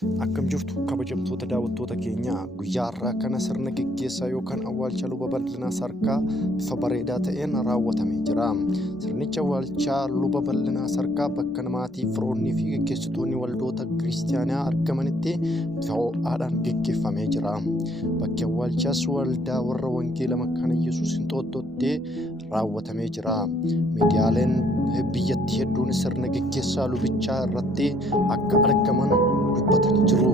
Akkam jirtu kabajamtoota daawwattoota keenya guyyaa har'aa kana sirna gaggeessaa yookaan awwaalcha luba bal'inaa sarkaa bifa bareedaa ta'een raawwatamee jira. Sirnicha awwaalchaa luba bal'inaa sarkaa bakka namaatii firoonnii fi gaggeessitoonni waldoota kiristaanaa argamanitti bifa ho'aadhaan gaggeeffamee jira. Bakki awwaalchaas waldaa warra wangeela makaana Yesuus Inxooxxootti raawwatamee jira. Miidiyaaleen biyyattii hedduun sirna gaggeessaa lubichaa irratti akka argaman dubbatanii jiru.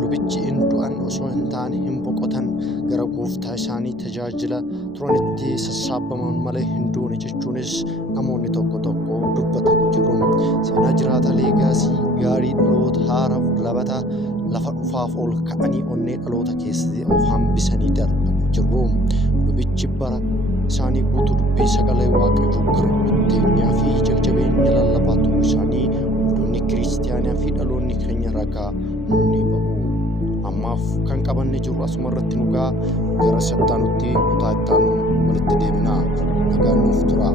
Lubichi du'an osoo hin taane hin boqotan gara gooftaa isaanii tajaajila turanitti sassaabaman malee hin duune jechuunis namoonni tokko tokko dubbatanii jiru. Seenaa jiraata leegaasii gaarii dhaloota haaraaf labata lafa dhufaaf ol ka'anii onnee dhaloota keessatti of hambisanii darbanii jiru. Lubichi bara isaanii guutuu dubbii sagalee waaqayyoo gara guutteenyaa fi jajjabeenya lallabaa turuu isaanii waldoonni kiristaanaa fi dhaloonni keenya ragaa ni ba'u. Ammaaf kan qabanne jiru asuma irratti nugaa gara sattaanutti kutaa itti aanu walitti deemina. Nagaan nuuf tura.